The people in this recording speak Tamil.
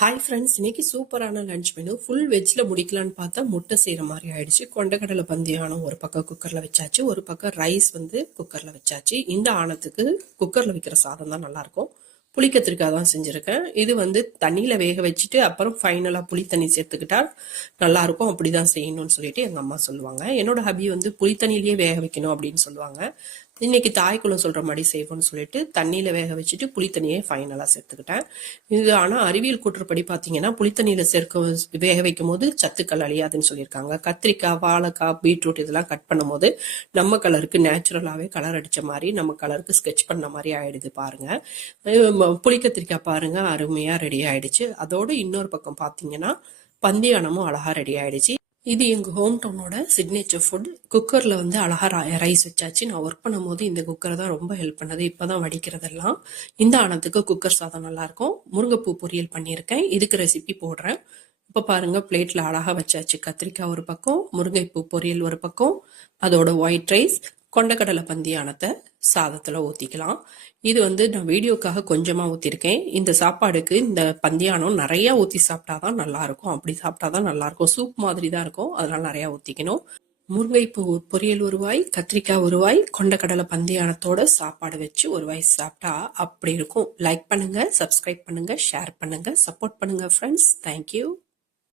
ஹாய் ஃப்ரெண்ட்ஸ், இன்னைக்கு சூப்பரான லஞ்ச் மெனு. ஃபுல் வெஜ்ல முடிக்கலான்னு பார்த்தா முட்டை செய்யற மாதிரி ஆயிடுச்சு. கொண்டக்கடலை பந்தியானம் ஒரு பக்கம் குக்கர்ல வச்சாச்சு, ஒரு பக்கம் ரைஸ் குக்கர்ல வச்சாச்சு. இந்த ஆணத்துக்கு குக்கர்ல வைக்கிற சாதம் தான் நல்லா இருக்கும். புளி கத்திரிக்காய் தான் செஞ்சிருக்கேன். இது தண்ணியில வேக வச்சுட்டு அப்புறம் ஃபைனலா புளி தண்ணி சேர்த்துக்கிட்டா நல்லா இருக்கும். அப்படிதான் செய்யணும்னு சொல்லிட்டு எங்க அம்மா சொல்லுவாங்க. என்னோட ஹபி புளி தண்ணியிலேயே வேக வைக்கணும் அப்படின்னு சொல்லுவாங்க. இன்னைக்கு தாய்க்குளம் சொல்ற மாதிரி செய்வோம்னு சொல்லிட்டு தண்ணியில வேக வச்சுட்டு புளித்தண்ணியை ஃபைனலா சேர்த்துக்கிட்டேன். இது ஆனா அறிவியல் கூற்றுப்படி பாத்தீங்கன்னா புளித்தண்ணியில வேக வைக்கும் போது சத்துக்கள் அழியாதுன்னு சொல்லியிருக்காங்க. கத்திரிக்காய், வாழைக்காய், பீட்ரூட் இதெல்லாம் கட் பண்ணும் போது நம்ம கலருக்கு நேச்சுரலாவே கலர் அடிச்ச மாதிரி நம்ம கலருக்கு ஸ்கெட்ச் பண்ண மாதிரி ஆயிடுது பாருங்க. புளி கத்திரிக்காய் பாருங்க அருமையா ரெடி ஆயிடுச்சு. அதோட இன்னொரு பக்கம் பாத்தீங்கன்னா பந்தியானமும் அழகா ரெடி ஆயிடுச்சு. இது எங்க ஹோம் டவுனோட சிக்னேச்சர் ஃபுட். குக்கர்ல அழகா ரைஸ் வச்சாச்சு. நான் ஒர்க் பண்ணும் போது இந்த குக்கரை தான் ரொம்ப ஹெல்ப் பண்ணது. இப்பதான் வடிக்கிறதெல்லாம். இந்த ஆனத்துக்கு குக்கர் சாதம் நல்லா இருக்கும். முருங்கைப்பூ பொரியல் பண்ணியிருக்கேன். இதுக்கு ரெசிபி போடுறேன். இப்ப பாருங்க, பிளேட்ல அழகா வச்சாச்சு. கத்திரிக்காய் ஒரு பக்கம், முருங்கைப்பூ பொரியல் ஒரு பக்கம், அதோட ஒயிட் ரைஸ், கொண்டக்கடலை பந்தியானத்தை சாதத்துல ஊத்திக்கலாம். இது நான் வீடியோக்காக கொஞ்சமா ஊத்திருக்கேன். இந்த சாப்பாடுக்கு இந்த பந்தியானம் நிறைய ஊத்தி சாப்பிட்டாதான் நல்லா இருக்கும். அப்படி சாப்பிட்டாதான் நல்லா இருக்கும். சூப் மாதிரி தான் இருக்கும். அதனால நிறைய ஊத்திக்கணும். முருங்கைப்பூ பொரியல் ஒரு வாய், கத்திரிக்காய் ஒரு வாய், கொண்டக்கடலை பந்தியானத்தோட சாப்பாடு வச்சு ஒரு வாய் சாப்பிட்டா அப்படி இருக்கும். லைக் பண்ணுங்க, சப்ஸ்கிரைப் பண்ணுங்க, ஷேர் பண்ணுங்க, சப்போர்ட் பண்ணுங்க ஃப்ரெண்ட்ஸ். தேங்க்யூ.